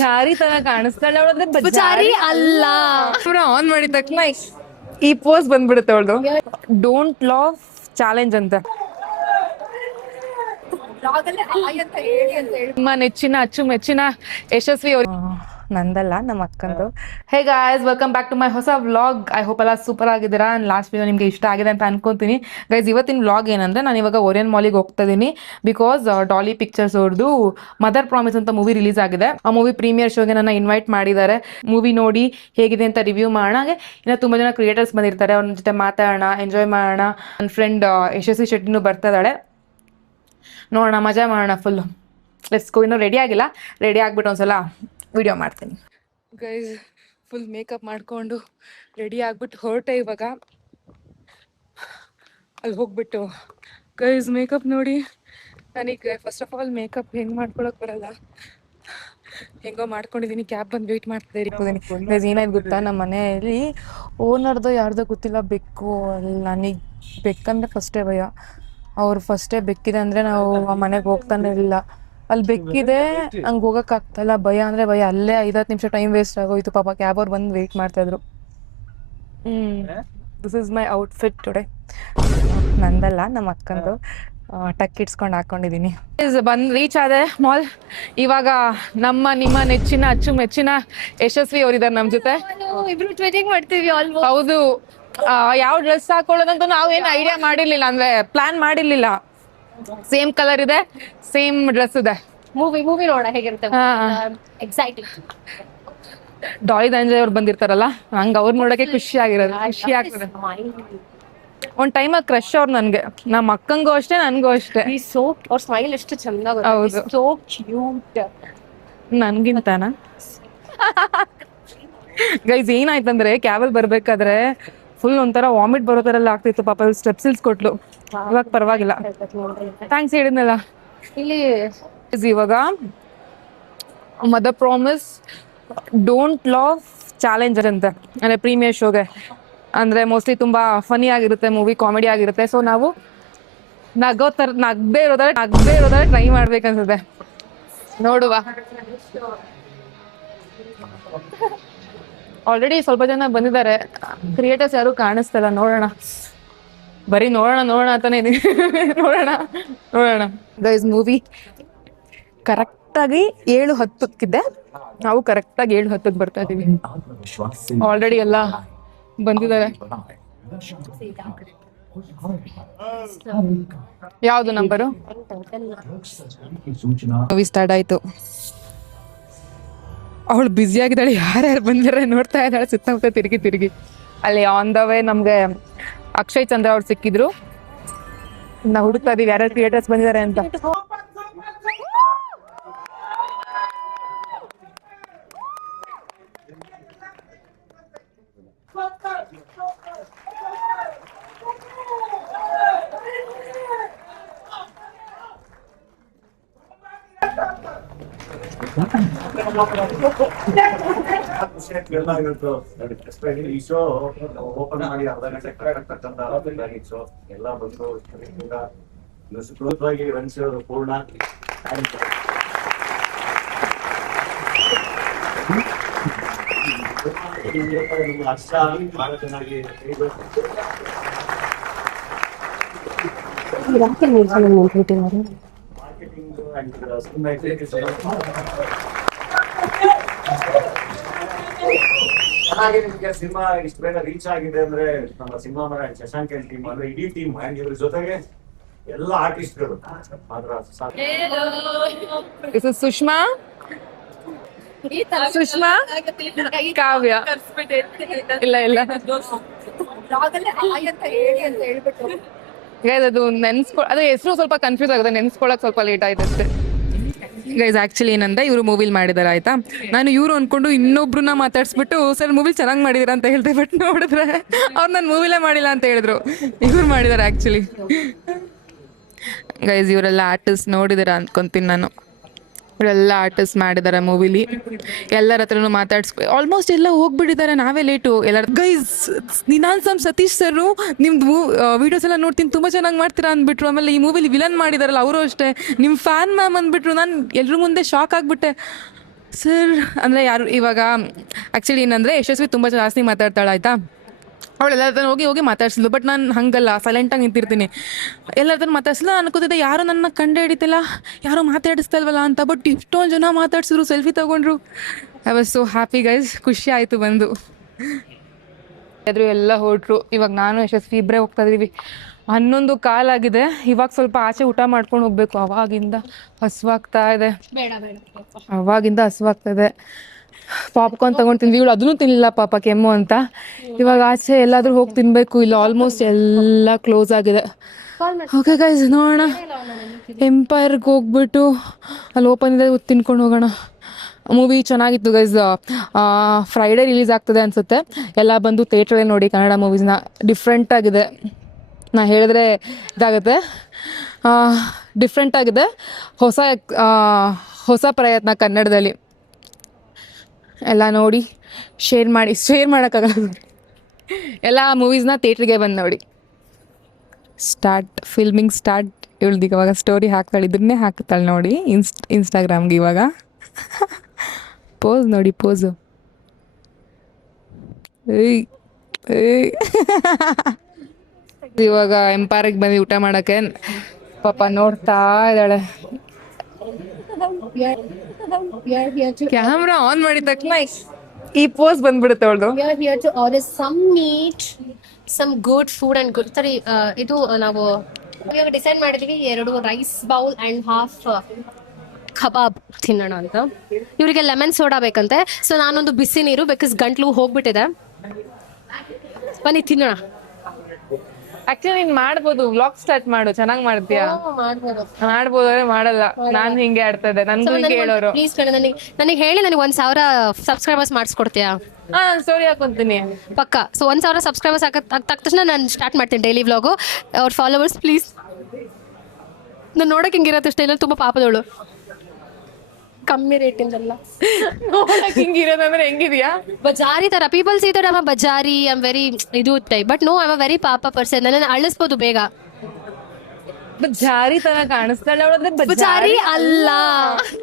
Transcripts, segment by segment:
ಜಾರಿ ತರ ಕಾಣಿಸ್ತಾಳೆ ಅವಳಂದ್ರೆ ಜಾರಿ ಅಲ್ಲ. ಆನ್ ಮಾಡಿದ ತಕ್ಷಣ ಈ ಪೋಸ್ ಬಂದ್ಬಿಡುತ್ತೆ ಅವಳದು. ಡೋಂಟ್ ಲವ್ ಚಾಲೆಂಜ್ ಅಂತ. ನಿಮ್ಮ ನೆಚ್ಚಿನ ಅಚ್ಚುಮೆಚ್ಚಿನ ಯಶಸ್ವಿ ಅವ್ರು ನಂದಲ್ಲ, ನಮ್ಮ ಅಕ್ಕಂದು. Hey guys, welcome back to my ಹೊಸ ವ್ಲಾಗ್. ಐ ಹೋಪ್ ಎಲ್ಲ ಸೂಪರ್ ಆಗಿದ್ದೀರಾ. ಲಾಸ್ಟ್ ವಿಡಿಯೋ ನಿಮಗೆ ಇಷ್ಟ ಆಗಿದೆ ಅಂತ ಅನ್ಕೊಂತೀನಿ ಗೈಸ್. ಇವತ್ತಿನ ವ್ಲಾಗ್ ಏನಂದ್ರೆ, ನಾನು ಇವಾಗ ಓರಿಯನ್ ಮಾಲಿಗೆ ಹೋಗ್ತಾ ಇದ್ದೀನಿ. ಬಿಕಾಸ್ ಡಾಲಿ ಪಿಕ್ಚರ್ಸ್ ಅವ್ರದ್ದು ಮದರ್ ಪ್ರಾಮಿಸ್ ಅಂತ ಮೂವಿ ರಿಲೀಸ್ ಆಗಿದೆ. ಆ ಮೂವಿ ಪ್ರೀಮಿಯರ್ ಶೋಗೆ ನನ್ನ ಇನ್ವೈಟ್ ಮಾಡಿದ್ದಾರೆ. ಮೂವಿ ನೋಡಿ ಹೇಗಿದೆ ಅಂತ ರಿವ್ಯೂ ಮಾಡೋಣ. ಹಾಗೆ ಇನ್ನು ತುಂಬ ಜನ ಕ್ರಿಯೇಟರ್ಸ್ ಬಂದಿರ್ತಾರೆ, ಅವ್ರ ಜೊತೆ ಮಾತಾಡೋಣ, ಎಂಜಾಯ್ ಮಾಡೋಣ. ನನ್ನ ಫ್ರೆಂಡ್ ಯಶಸ್ವಿ ಶೆಟ್ಟಿನೂ ಬರ್ತಾ ಇದ್ದಾಳೆ. ನೋಡೋಣ, ಮಜಾ ಮಾಡೋಣ ಫುಲ್ಲು. Let's go. ಇನ್ನೂ ರೆಡಿ ಆಗಿಲ್ಲ, ರೆಡಿ ಆಗಿಬಿಟ್ಟು ಒಂದ್ಸಲ ವಿಡಿಯೋ ಮಾಡ್ತೀನಿ ಗೈಸ್. ಫುಲ್ ಮೇಕಪ್ ಮಾಡಿಕೊಂಡು ರೆಡಿ ಆಗಿಬಿಟ್ಟು ಹೊರಟೆ ಇವಾಗ. ಅಲ್ಲಿ ಹೋಗ್ಬಿಟ್ಟು ಗೈಸ್ ಮೇಕಪ್ ನೋಡಿ. ನನಗೆ ಫಸ್ಟ್ ಆಫ್ ಆಲ್ ಮೇಕಪ್ ಹೆಂಗೆ ಮಾಡ್ಕೊಳಕ್ಕೆ ಬರಲ್ಲ, ಹೆಂಗೋ ಮಾಡ್ಕೊಂಡಿದ್ದೀನಿ. ಕ್ಯಾಬ್ ಬಂದು ವೆಯ್ಟ್ ಮಾಡ್ತಾ ಇರ್ತೀನಿ ಗೈಸ್. ಏನಾಯ್ತು ಗೊತ್ತಾ, ನಮ್ಮ ಮನೆಯಲ್ಲಿ ಓನರ್ದು ಯಾರ್ದೋ ಗೊತ್ತಿಲ್ಲ ಬೆಕ್ಕು. ಅಲ್ಲಿ ನನಗೆ ಬೆಕ್ಕಂದ್ರೆ ಫಸ್ಟೇ ಭಯ. ಅವ್ರು ಫಸ್ಟೇ ಬೆಕ್ಕಿದೆ ಅಂದರೆ ನಾವು ಆ ಮನೆಗೆ ಹೋಗ್ತಾನೆ ಇಲ್ಲ. ಅಲ್ಲಿ ಬೆಕ್ಕಿದೆ, ಹಂಗೆ ಹೋಗೋಕ್ಕಾಗ್ತಾಯಿಲ್ಲ. ಭಯ ಅಂದರೆ ಭಯ. ಅಲ್ಲೇ 5-10 ನಿಮಿಷ ಟೈಮ್ ವೇಸ್ಟ್ ಆಗೋಯ್ತು. ಪಾಪ ಕ್ಯಾಬ್ ಅವ್ರು ಬಂದು ವೆಯ್ಟ್ ಮಾಡ್ತಾಯಿದ್ರು. This is my outfit today. ನಂದಲ್ಲ, ನಮ್ಮ ಅಕ್ಕಂದು. ಟಕ್ ಇಡ್ಸ್ಕೊಂಡು ಹಾಕೊಂಡಿದ್ದೀನಿ. ಬಂದು ರೀಚ್ ಆದೆ ಮಾಲ್. ಇವಾಗ ನಿಮ್ಮ ನೆಚ್ಚಿನ ಅಚ್ಚುಮೆಚ್ಚಿನ ಯಶಸ್ವಿ ಅವರಿದ್ದಾರೆ ನಮ್ಮ ಜೊತೆ. ಇಬ್ರು ಟ್ವೆಟಿಂಗ್ ಮಾಡ್ತೀವಿ ಆಲ್ಮೋಸ್ಟ್. ಹೌದು. ಯಾವ ಡ್ರೆಸ್ ಹಾಕೊಳ್ಳೋದಂತ ನಾವೇನು ಐಡಿಯಾ ಮಾಡಿರ್ಲಿಲ್ಲ, ಅಂದ್ರೆ ಪ್ಲಾನ್ ಮಾಡಿರ್ಲಿಲ್ಲ. ಸೇಮ್ ಕಲರ್ ಇದೆ, ಸೇಮ್ ಡ್ರೆಸ್ ಇದೆ. ಮೂವಿ ನೋಡೋಣ ಹೇಗಿರುತ್ತೆ. ಎಕ್ಸೈಟಿಂಗ್. ಡಾಲಿ ಧನಂಜಯ್ ಅವ್ರು ಬಂದಿರ್ತಾರಲ್ಲ, ಹಂಗೆ ಅವ್ರು ನೋಡೋಕೆ ಖುಷಿ ಆಗ್ತದೆ. ಒಂದು ಟೈಮಾಗ ಕ್ರಶ್ ಅವ್ರು ನನಗೆ. ನಮ್ಮ ಅಕ್ಕಂಗೂ ಅಷ್ಟೇ, ನನಗೂ ಅಷ್ಟೇ. ಅವ್ರ ಸ್ಮೈಲ್ ಎಷ್ಟು ಚೆನ್ನಾಗಿ. ಹೌದು. So cute. ನನ್ಗಿಂತಾನ ಗೈಸ್ ಏನಾಯ್ತಂದ್ರೆ, ಕ್ಯಾಬಲ್ಲಿ ಬರ್ಬೇಕಾದ್ರೆ ಫುಲ್ ಒಂಥರ ವಾಮಿಟ್ ಬರೋ ಥರ ಎಲ್ಲ ಆಗ್ತಿತ್ತು. ಪಾಪ ಸ್ಟೆಪ್ಸ್ ಇಳಿಸ್ಕೊಟ್ಲು. ಇವಾಗ ಪರವಾಗಿಲ್ಲ, ಥ್ಯಾಂಕ್ಸ್ ಹೇಳಿದ್ನಲ್ಲ. ಇಲ್ಲಿ ಇವಾಗ mother promise don't love challenger ಅಂತ, ಅಂದರೆ ಪ್ರೀಮಿಯರ್ ಶೋಗೆ. ಅಂದರೆ ಮೋಸ್ಟ್ಲಿ ತುಂಬ ಫನಿ ಆಗಿರುತ್ತೆ ಮೂವಿ, ಕಾಮಿಡಿ ಆಗಿರುತ್ತೆ. ಸೊ ನಾವು ನಗದೇ ಇರೋದಾದ್ರೆ ಟ್ರೈ ಮಾಡ್ಬೇಕನ್ಸುತ್ತೆ. ನೋಡುವ. ಆಲ್ರೆಡಿ ಸ್ವಲ್ಪ ಜನ ಬಂದಿದ್ದಾರೆ. ಕ್ರಿಯೇಟರ್ಸ್ ಯಾರು ಕಾಣಿಸ್ತಲ್ಲ. ನೋಡೋಣ, ಬರೀ ನೋಡೋಣ ಅಂತಾನೆ ಇದೀನಿ. ನೋಡೋಣ ಗೈಸ್. ಮೂವಿ ಕರೆಕ್ಟಾಗಿ 7:10 ನಾವು ಕರೆಕ್ಟಾಗಿ 7:10 ಬರ್ತಾ ಇದೀವಿ. ಆಲ್ರೆಡಿ ಎಲ್ಲ ಬಂದಿದ್ದಾರೆ. ಯಾವುದು ನಂಬರು? ಮೂವಿ ಸ್ಟಾರ್ಟ್ ಆಯ್ತು. ಅವಳು ಬ್ಯುಸಿ ಆಗಿದ್ದಾಳೆ, ಯಾರ್ಯಾರು ಬಂದಿದ್ದಾರೆ ನೋಡ್ತಾ ಇದ್ದಾಳೆ ಸುತ್ತಮುತ್ತ ತಿರುಗಿ. ಅಲ್ಲಿ ಆನ್ ದ ವೇ ನಮ್ಗೆ ಅಕ್ಷಯ್ ಚಂದ್ರ ಅವ್ರು ಸಿಕ್ಕಿದ್ರು. ನಾವು ಹುಡುಕ್ತಾ ಇದೀವಿ ಯಾರ್ಯಾರು ಕ್ರಿಯೇಟರ್ಸ್ ಬಂದಿದ್ದಾರೆ ಅಂತ. ಈ ಶೋ ಓಪನ್ ಮಾಡಿ ಅರ್ಧ ಗಂಟೆ ಕರೆಕ್ಟ್ ಎಲ್ಲ ಬಂದು ಸುಖವಾಗಿ ರಂಜಿಸಿರೋದು ಪೂರ್ಣ. ಅಷ್ಟ ಬಹಳ ಚೆನ್ನಾಗಿ ಚೆನ್ನಾಗಿ ನಿಮ್ಗೆ ಸಿನಿಮಾ ಇಷ್ಟು ಬೇಗ ರೀಚ್ ಆಗಿದೆ ಅಂದ್ರೆ ನಮ್ಮ ಸಿನಿಮಾ ಮರ ಶಶಾಂಕ್ ಟೀಮ್ ಅಂದ್ರೆ ಇಡೀ ಟೀಮ್ ಅಂಡ್ ಇವ್ರ ಜೊತೆಗೆ ಎಲ್ಲ ಆರ್ಟಿಸ್ಟ್ಗಳು ಮಾತ್ರ. ಸುಷ್ಮಾ, ಕಾವ್ಯ. ಇಲ್ಲ ಅದು ಅದು ಹೆಸರು ಸ್ವಲ್ಪ ಕನ್ಫ್ಯೂಸ್ ಆಗುತ್ತೆ, ನೆನ್ಸ್ಕೊಳಕ್ ಸ್ವಲ್ಪ ಲೇಟ್ ಆಯ್ತು ಅಷ್ಟೇ ಗೈಸ್. ಆಕ್ಚುಲಿ ಏನಂದ್ರೆ ಇವರು ಮೂವಿಲ್ ಮಾಡಿದಾರೆ ಆಯ್ತಾ. ನಾನು ಇವರು ಅನ್ಕೊಂಡು ಇನ್ನೊಬ್ರನ್ನ ಮಾತಾಡ್ಸ್ಬಿಟ್ಟು ಸರ್ ಮೂವಿಲ್ ಚೆನ್ನಾಗಿ ಮಾಡಿದೀರಾ ಅಂತ ಹೇಳ್ದೆ. ಬಟ್ ನೋಡಿದ್ರೆ ಅವ್ರು ನಾನು ಮೂವಿಲೇ ಮಾಡಿಲ್ಲ ಅಂತ ಹೇಳಿದ್ರು. ಇವ್ರು ಮಾಡಿದಾರೆ ಆಕ್ಚುಲಿ ಗೈಸ್. ಇವರೆಲ್ಲ ಆರ್ಟಿಸ್ಟ್ ನೋಡಿದಾರ ಅನ್ಕೊಂತೀನಿ ನಾನು. ಇವರೆಲ್ಲ ಆರ್ಟಿಸ್ಟ್ ಮಾಡಿದ್ದಾರೆ ಮೂವಿಲಿ. ಎಲ್ಲರ ಹತ್ರನೂ ಆಲ್ಮೋಸ್ಟ್ ಎಲ್ಲ ಹೋಗ್ಬಿಟ್ಟಿದ್ದಾರೆ, ನಾವೇ ಲೇಟು ಎಲ್ಲರ. ಗೈಸ್ ನಿನಾನ್ಸಮ್ ಸತೀಶ್ ಸರ್ ನಿಮ್ದು ವೀಡಿಯೋಸ್ ಎಲ್ಲ ನೋಡ್ತೀನಿ, ತುಂಬ ಚೆನ್ನಾಗಿ ಮಾಡ್ತೀರಾ ಅಂದ್ಬಿಟ್ರು. ಆಮೇಲೆ ಈ ಮೂವಿಲಿ ವಿಲನ್ ಮಾಡಿದಾರಲ್ಲ ಅವರು ಅಷ್ಟೇ ನಿಮ್ಮ ಫ್ಯಾನ್ ಮ್ಯಾಮ್ ಅಂದ್ಬಿಟ್ರು. ನಾನು ಎಲ್ರ ಮುಂದೆ ಶಾಕ್ ಆಗಿಬಿಟ್ಟೆ. ಸರ್ ಅಂದರೆ ಯಾರು ಇವಾಗ ಆ್ಯಕ್ಚುಲಿ ಏನಂದರೆ ಯಶಸ್ವಿ ತುಂಬ ಜಾಸ್ತಿ ಮಾತಾಡ್ತಾಳೆ ಆಯಿತಾ. ಅವಳು ಎಲ್ಲರ ಹೋಗಿ ಹೋಗಿ ಮಾತಾಡ್ಸಿದ್ಲು. ಬಟ್ ನಾನು ಹಾಗಲ್ಲ, ಸೈಲೆಂಟಾಗಿ ನಿಂತಿರ್ತೀನಿ. ಎಲ್ಲರ ಮಾತಾಡ್ಸಿಲ್ಲ. ನಾನು ಅನ್ಕೋತಿದ್ದೆ ಯಾರು ನನ್ನ ಕಂಡು ಹಿಡಿತಿಲ್ಲ, ಯಾರು ಮಾತಾಡಿಸ್ತಾ ಇಲ್ವಲ್ಲ ಅಂತ. ಬಟ್ ಇಷ್ಟೊಂದು ಜನ ಮಾತಾಡ್ಸಿದ್ರು, ಸೆಲ್ಫಿ ತೊಗೊಂಡ್ರು. I was so happy guys. ಖುಷಿ ಆಯಿತು ಬಂದು. ಎದ್ರು ಎಲ್ಲ ಹೊರಟ್ರು. ಇವಾಗ ನಾನು ಯಶಸ್ವಿ ಇಬ್ಬರೇ ಹೋಗ್ತಾ ಇದ್ದೀವಿ. 11 ಕಾಲಾಗಿದೆ. ಇವಾಗ ಸ್ವಲ್ಪ ಆಚೆ ಊಟ ಮಾಡ್ಕೊಂಡು ಹೋಗ್ಬೇಕು. ಅವಾಗಿಂದ ಹಸುವಾಗ್ತಾ ಇದೆ. ಬೇಡ ಬೇಡ ಅವಾಗಿಂದ ಹಸುವಾಗ್ತಾ ಇದೆ. ಪಾಪ್ಕಾರ್ನ್ ತಗೊಂಡು ತಿಂದ್ವಿ. ಇವಳು ಅದನ್ನು ತಿನ್ನಲಿಲ್ಲ ಪಾಪ, ಕೆಮ್ಮು ಅಂತ. ಇವಾಗ ಆಚೆ ಎಲ್ಲಾದರೂ ಹೋಗಿ ತಿನ್ಬೇಕು. ಇಲ್ಲಿ ಆಲ್ಮೋಸ್ಟ್ ಎಲ್ಲ ಕ್ಲೋಸ್ ಆಗಿದೆ. ಓಕೆ ಗೈಸ್, ನೋಡೋಣ. ಎಂಪೈರ್ಗೆ ಹೋಗ್ಬಿಟ್ಟು ಅಲ್ಲಿ ಓಪನ್ ಇದೆ, ತಿನ್ಕೊಂಡು ಹೋಗೋಣ. ಮೂವಿ ಚೆನ್ನಾಗಿತ್ತು ಗೈಸ್. ಫ್ರೈಡೇ ರಿಲೀಸ್ ಆಗ್ತದೆ ಅನಿಸುತ್ತೆ. ಎಲ್ಲ ಬಂದು ಥಿಯೇಟ್ರಲ್ಲಿ ನೋಡಿ ಕನ್ನಡ ಮೂವೀಸ್ನ. ಡಿಫ್ರೆಂಟ್ ಆಗಿದೆ. ನಾ ಹೇಳಿದ್ರೆ ಇದಾಗುತ್ತೆ. ಡಿಫ್ರೆಂಟ್ ಆಗಿದೆ. ಹೊಸ ಪ್ರಯತ್ನ ಕನ್ನಡದಲ್ಲಿ. ಎಲ್ಲ ನೋಡಿ ಶೇರ್ ಮಾಡೋಕ್ಕಾಗಲ್ಲ. ಎಲ್ಲ ಮೂವೀಸ್ನ ಥಿಯೇಟ್ರಿಗೆ ಬಂದು ನೋಡಿ. Filming start. ಇವಳ್ದೀಗ ಇವಾಗ ಸ್ಟೋರಿ ಹಾಕ್ತಾಳೆ, ಇದನ್ನೇ ಹಾಕ್ತಾಳೆ ನೋಡಿ ಇನ್ಸ್ಟಾಗ್ರಾಮ್ಗೆ ಇವಾಗ. ಪೋಸ್ ನೋಡಿ, ಪೋಸು. ಇವಾಗ ಎಂಪೈರ್ಗೆ ಬಂದು ಊಟ ಮಾಡೋಕ್ಕೆ ಪಾಪ ನೋಡ್ತಾ ಇದ್ದಾಳೆ. ಕ್ಯಾಮ್ರಾ ಆನ್ ಮಾಡಿದ ತಕ್ಷಣ ಈ ಪೋಸ್ ಬಂದ್ಬಿಡುತ್ತೆ ಅವಳದು. We are here to order some meat, some good food and good ಸರಿ. ಇದು ನಾವು ಇವಾಗ ಡಿಸೈಡ್ ಮಾಡಿದ್ವಿ 2 ರೈಸ್ ಬೌಲ್ ಅಂಡ್ ಹಾಫ್ ಕಬಾಬ್ ತಿನ್ನೋಣ ಅಂತ. ಇವರಿಗೆ ಲೆಮನ್ ಸೋಡಾ ಬೇಕಂತೆ. ಸೊ ನಾನೊಂದು ಬಿಸಿ ನೀರು, ಬಿಕಾಸ್ ಗಂಟ್ಲು ಹೋಗ್ಬಿಟ್ಟಿದೆ. ಬನ್ನಿ ತಿನ್ನೋಣ. ಆಕ್ಚುಲಿ ನೀನ್ ಮಾಡ್ಬೋದು, ವ್ಲಾಗ್ ಸ್ಟಾರ್ಟ್ ಮಾಡು, ಚೆನ್ನಾಗಿ ಮಾಡ್ತೀಯಾ. ಮಾಡ್ಬೋದು, ಮಾಡಲ್ಲ. ನಾನು ಹಿಂಗೆ ಆಡ್ತಾ ಇದ್ದೆ, ನನ್ಗೂ ಹಿಂಗೆ ಹೇಳೋರು. ಪ್ಲೀಸ್ ನನಗೆ ಹೇಳಿ, ನನಗೆ 1,000 ಸಬ್ಸ್ಕ್ರೈಬರ್ಸ್ ಮಾಡಿಸ್ಕೊಡ್ತೀಯಾ? ನಾನು ಸ್ಟೋರಿ ಹಾಕೊಂತೀನಿ ಪಕ್ಕ. ಸೊ 1,000 ಸಬ್ಸ್ಕ್ರೈಬರ್ಸ್ ತಕ್ಕ ತಕ್ಷಣ ನಾನು ಸ್ಟಾರ್ಟ್ ಮಾಡ್ತೀನಿ ಡೈಲಿ ವ್ಲಾಗು. ಅವ್ರ ಫಾಲೋವರ್ಸ್ ಪ್ಲೀಸ್. ನಾನು ನೋಡೋಕೆ ಹಿಂಗಿರತ್ತೆ ಅಷ್ಟೇ, ಇಲ್ಲ ತುಂಬ ಪಾಪದವಳು. ಕಮ್ಮಿ ರೇಟಿಂದಲ್ಲ ನೋಡಕ್ ಹಿಂಗಿರೋದಂದ್ರೆ ಹೆಂಗಿದ್ಯಾ? ಬಜಾರಿ ತರ. People see that I am ಬಜಾರಿ, ಐ ಆಮ್ ವೆರಿ ಇದು type. But no, I am a very ಪಾಪ ಪರ್ಸನ್. ನನ್ನ ಅಳಿಸ್ಬೋದು ಬೇಗ. ಜಾರಿ ತರ ಕಾಣಿಸ್ತಾಳೆ ಅವಳಂದ್ರೆ. ಬಜಾರಿ ಅಲ್ಲ.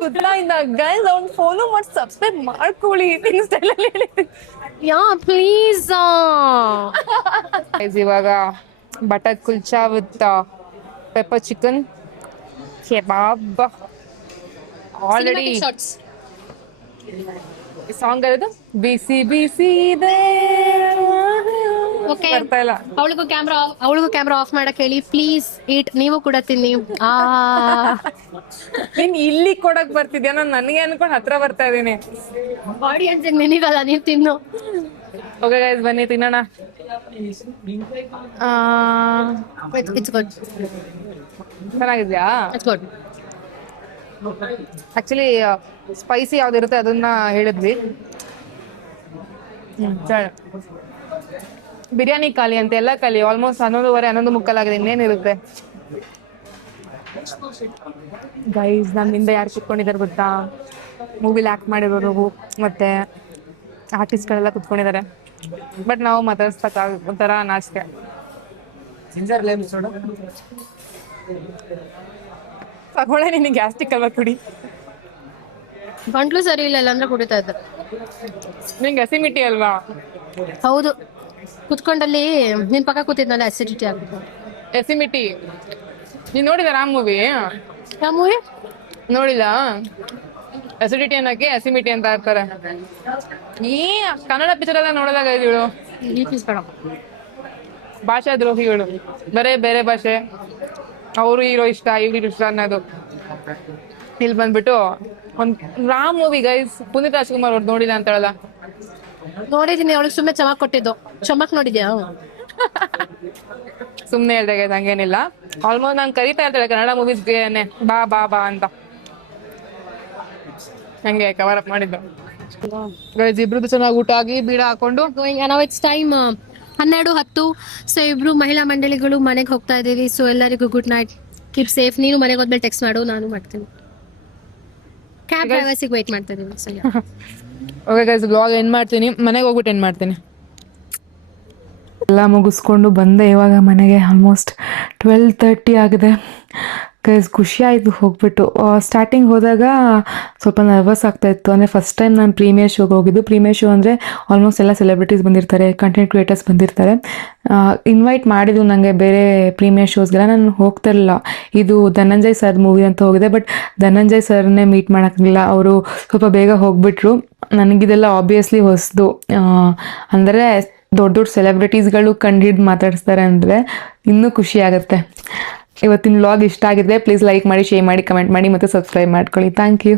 ಗೊತ್ತಾಯ್ತಾ ಗೈಸ್? ಅವ್ನು ಫಾಲೋ ಮಾಡಿ ಸಬ್ಸ್ಕ್ರೈಬ್ ಮಾಡ್ಕೊಳ್ಳಿ. ಇನ್ಸ್ಟಾಗ್ರಾಮ್ ಹೇಳಿದ್ದೆ. Yeah please. ಇವಾಗ butter kulcha with pepper chicken kebab. Already song ಇರೋದು ಬಿಸಿ ಬಿಸಿ ಇದೆ. ಓಕೆ, ಬರ್ತಾ ಇಲ್ಲ. ಅವಳಿಗೂ ಕ್ಯಾಮ್ರಾ ಆಫ್ ಮಾಡಕ್ ಹೇಳಿ ಪ್ಲೀಸ್. ಈಟ್. ನೀವು ಕೂಡ ತಿನ್ನಿ. ನೀನ್ ಇಲ್ಲಿ ಕೊಡಕ್ ಬರ್ತಿದ್ಯಾ? ನಾನು ನನಗೆ ಅನ್ಕೊಂಡು ಹತ್ರ ಬರ್ತಾ ಇದೀನಿ. ಆಡಿಯನ್ಸ್ ನಿನಗಲ್ಲ, ನೀವು ತಿನ್ನು. ಓಕೆ ಗೈಸ್, ಬನ್ನಿ ತಿನ್ನೋಣ. It's good. ಚೆನ್ನಾಗಿದ್ಯಾ? It's good. ಆಕ್ಚುಲಿ ಸ್ಪೈಸಿ ಯಾವ್ದಿರುತ್ತೆ ಅದನ್ನ ಹೇಳಿದ್ವಿ. ಬಿರಿಯಾನಿ ಖಾಲಿ ಅಂತ, ಎಲ್ಲ ಖಾಲಿ. ಆಲ್ಮೋಸ್ಟ್ 11:15, 11:45 ಆಗಿದೆ. ಇನ್ನೇನಿರುತ್ತೆ ಗೈಸ್? ನಮ್ಮ ಹಿಂದೆ ಯಾರು ಕುತ್ಕೊಂಡಿದ್ದಾರೆ ಗೊತ್ತಾ? ಮೂವಿಲಿ ಆ್ಯಕ್ಟ್ ಮಾಡಿರೋರು ಮತ್ತೆ ಆರ್ಟಿಸ್ಟ್ಗಳೆಲ್ಲ ಕುತ್ಕೊಂಡಿದ್ದಾರೆ. ಬಟ್ ನಾವು ಮಾತಾಡ್ಸಕ್ಕಾಗ ಒಂಥರ ನಾಚಿಕೆ. ತಗೊಳ್ಳೆ, ನಿನಗೆ ಗ್ಯಾಸ್ಟ್ರಿಕ್ ಅಲ್ವಾ? ಕುಡಿ. ಗಂಟ್ಲು ಸರಿ ಇಲ್ಲ ಅಂದ್ರೆ ಕುಡಿತಾ ಇದ್ದೆ. ನಿಂಗೆ ಅಸಿಮಿಟಿ ಅಲ್ವಾ? ಹೌದು. ಕುತ್ಕೊಂಡಲ್ಲಿ ನಿನ್ ಪಕ್ಕ ಕೂತಿದ್ನಲ್ಲ, ಅಸಿಡಿಟಿ ಆಗ್ಬಿಟ್ಟು. ಎಸಿಮಿಟಿ. ನೀನ್ ನೋಡಿದಾರ ಆ ಮೂವಿ? ಯಾವ ಮೂವಿ ನೋಡಿಲ್ಲ. ಅಸಿಡಿಟಿ ಅನ್ನಕ್ಕೆ ಅಸಿಮಿಟಿ ಅಂತ ಇರ್ತಾರೆ. ಈ ಕನ್ನಡ ಪಿಕ್ಚರ್ ಎಲ್ಲ ನೋಡಿದಾಗ ಇವಳು ಈ ಪೀಸ್ ಬೇಡ. ಭಾಷಾ ದ್ರೋಹಿಗಳು, ಬೇರೆ ಭಾಷೆ. ಅವರು ಹೀರೋ ಇಷ್ಟ, ಇವ್ರು ಇಷ್ಟ ಅನ್ನೋದು. ಇಲ್ಲಿ ಬಂದ್ಬಿಟ್ಟು ಒಂದ್ ರಾಮ್ ಮೂವಿ ಗೈಸ್. ಪುನೀತ್ ರಾಜ್ಕುಮಾರ್ ಅವ್ರು ನೋಡಿಲ್ಲ ಅಂತ ಹೇಳಲ್ಲ. ನೋಡಿದೀನಿ. ಅವಳಿಗೆ ಸುಮ್ಮನೆ ಚಮಕ್ ಕೊಟ್ಟಿದ್ದು. ಚಮಕ್ ನೋಡಿದ್ಯಾ? ಸುಮ್ನೆ ಹೇಳ್ದೆ ಗೈಸ್, ಹಂಗೇನಿಲ್ಲ. ಆಲ್ಮೋಸ್ಟ್ ನಾನು ಕರಿತಾ ಇರ್ತಾಳೆ ಕನ್ನಡ ಮೂವೀಸ್ಗೆ ಬಾ ಬಾ ಬಾ ಅಂತ. ಹಂಗೆ ಕವರ್ ಅಪ್ ಮಾಡಿದ್ದು ಗೈಸ್. ಇಬ್ರದ್ದು ಚೆನ್ನಾಗಿ ಊಟ ಆಗಿ ಬೀಡ ಹಾಕೊಂಡು ನಾವು ಇಟ್ಸ್ ಟೈಮ್ 12:10. ಸೊ ಇಬ್ರು ಮಹಿಳಾ ಮಂಡಳಿಗಳು ಮನೆಗೆ ಹೋಗ್ತಾ ಇದೀವಿ. ಸೊ ಎಲ್ಲರಿಗೂ ಗುಡ್ ನೈಟ್, ಕೀಪ್ ಸೇಫ್. ನೀನು ಮನೆಗೆ ಹೋದ್ಮೇಲೆ ಟೆಕ್ಸ್ಟ್ ಮಾಡು, ನಾನು ಮಾಡ್ತೀನಿ. ಕ್ಯಾಬ್ ಡ್ರೈವರ್ಸಿಗೆ ವೇಟ್ ಮಾಡ್ತಾ ಇದೀವಿ. So okay guys, blog end ಮಾಡ್ತೀನಿ. ಮನೆಗೆ ಹೋಗ್ಬಿಟ್ಟು ಎಂಡ್ ಮಾಡ್ತೀನಿ. ಎಲ್ಲ ಮುಗಿಸ್ಕೊಂಡು ಬಂದೆ ಇವಾಗ ಮನೆಗೆ. ಆಲ್ಮೋಸ್ಟ್ 12:30 ಆಗಿದೆ. ಗೈಸ್ ಖುಷಿ ಆಯಿತು ಹೋಗ್ಬಿಟ್ಟು. ಸ್ಟಾರ್ಟಿಂಗ್ ಹೋದಾಗ ಸ್ವಲ್ಪ ನರ್ವಸ್ ಆಗ್ತಾಯಿತ್ತು. ಅಂದರೆ ಫಸ್ಟ್ ಟೈಮ್ ನಾನು ಪ್ರೀಮಿಯರ್ ಶೋಗೆ ಹೋಗಿದ್ದು. ಪ್ರೀಮಿಯರ್ ಶೋ ಅಂದರೆ ಆಲ್ಮೋಸ್ಟ್ ಎಲ್ಲ ಸೆಲೆಬ್ರಿಟೀಸ್ ಬಂದಿರ್ತಾರೆ, ಕಂಟೆಂಟ್ ಕ್ರಿಯೇಟರ್ಸ್ ಬಂದಿರ್ತಾರೆ. ಇನ್ವೈಟ್ ಮಾಡಿದ್ದು ನನಗೆ ಬೇರೆ ಪ್ರೀಮಿಯರ್ ಶೋಸ್ಗೆಲ್ಲ, ನಾನು ಹೋಗ್ತಿರಲಿಲ್ಲ. ಇದು ಧನಂಜಯ್ ಸರ್ ಮೂವಿ ಅಂತ ಹೋಗಿದೆ, ಬಟ್ ಧನಂಜಯ್ ಸರ್ನೇ ಮೀಟ್ ಮಾಡೋಕ್ಕಿಲ್ಲ. ಅವರು ಸ್ವಲ್ಪ ಬೇಗ ಹೋಗ್ಬಿಟ್ರು. ನನಗಿದೆಲ್ಲ ಆಬ್ವಿಯಸ್ಲಿ ಹೊಸದು. ಅಂದರೆ ದೊಡ್ಡ ದೊಡ್ಡ ಸೆಲೆಬ್ರಿಟೀಸ್ಗಳು ಕಂಡಿದ್ದು ಮಾತಾಡಿಸ್ತಾರೆ ಅಂದರೆ ಇನ್ನೂ ಖುಷಿ ಆಗುತ್ತೆ. ಇವತ್ತಿನ ವ್ಲಾಗ್ ಇಷ್ಟ ಆಗಿದ್ರೆ ಪ್ಲೀಸ್ ಲೈಕ್ ಮಾಡಿ, ಶೇರ್ ಮಾಡಿ, ಕಮೆಂಟ್ ಮಾಡಿ ಮತ್ತು ಸಬ್ಸ್ಕ್ರೈಬ್ ಮಾಡ್ಕೊಳ್ಳಿ. Thank you.